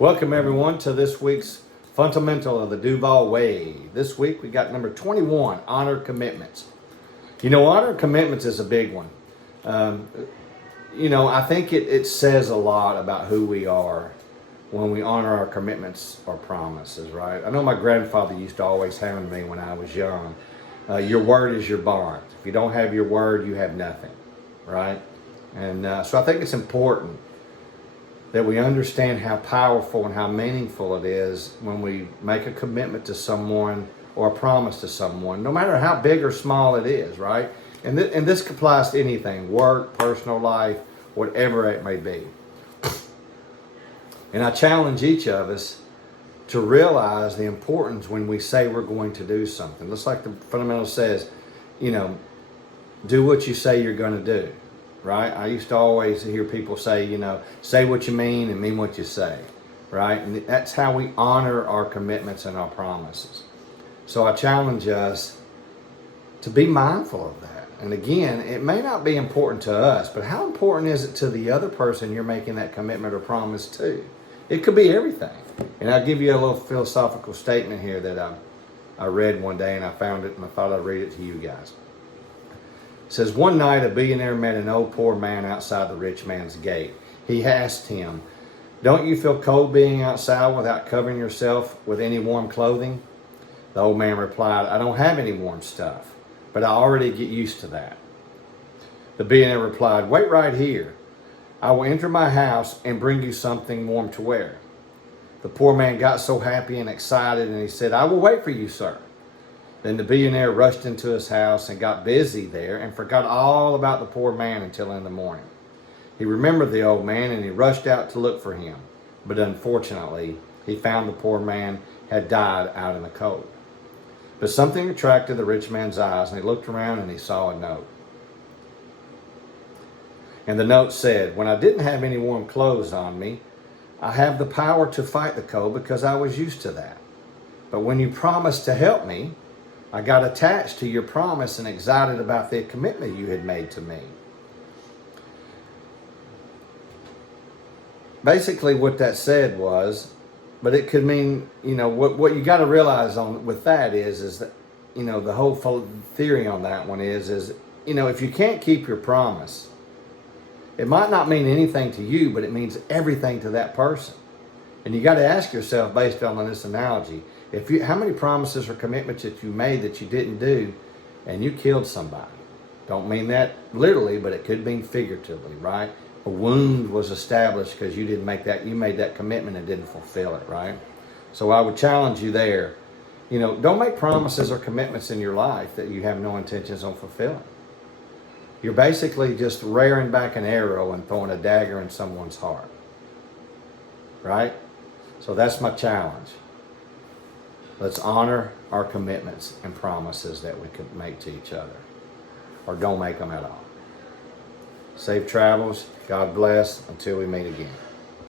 Welcome everyone to this week's Fundamental of the Duval Way. This week we got number 21, Honor Commitments. Honor commitments is a big one. I think it says a lot about who we are when we honor our commitments or promises, right? I know my grandfather used to always hammer me when I was young. Your word is your bond. If you don't have your word, you have nothing, right? And so I think it's important that we understand how powerful and how meaningful it is when we make a commitment to someone or a promise to someone, no matter how big or small it is, right? And this applies to anything, work, personal life, whatever it may be. And I challenge each of us to realize the importance when we say we're going to do something. Just like the fundamental says, do what you say you're going to do. Right? I used to always hear people say, say what you mean and mean what you say, right? And that's how we honor our commitments and our promises. So I challenge us to be mindful of that. And again, it may not be important to us, but how important is it to the other person you're making that commitment or promise to? It could be everything. And I'll give you a little philosophical statement here that I read one day, and I found it and I thought I'd read it to you guys. It says, one night a billionaire met an old poor man outside the rich man's gate. He asked him, don't you feel cold being outside without covering yourself with any warm clothing? The old man replied, I don't have any warm stuff, but I already get used to that. The billionaire replied, wait right here. I will enter my house and bring you something warm to wear. The poor man got so happy and excited, and he said, I will wait for you, sir. Then the billionaire rushed into his house and got busy there and forgot all about the poor man until in the morning. He remembered the old man and he rushed out to look for him. But unfortunately, he found the poor man had died out in the cold. But something attracted the rich man's eyes, and he looked around and he saw a note. And the note said, when I didn't have any warm clothes on me, I have the power to fight the cold because I was used to that. But when you promised to help me, I got attached to your promise and excited about the commitment you had made to me. Basically what that said was, but it could mean, what you got to realize with that is that, the whole theory on that one is, if you can't keep your promise, it might not mean anything to you, but it means everything to that person. And you got to ask yourself, based on this analogy, how many promises or commitments that you made that you didn't do, and you killed somebody? Don't mean that literally, but it could mean figuratively, right? A wound was established because you made that commitment and didn't fulfill it, right? So I would challenge you there. Don't make promises or commitments in your life that you have no intentions on fulfilling. You're basically just rearing back an arrow and throwing a dagger in someone's heart, right? So that's my challenge. Let's honor our commitments and promises that we can make to each other, or don't make them at all. Safe travels. God bless. Until we meet again.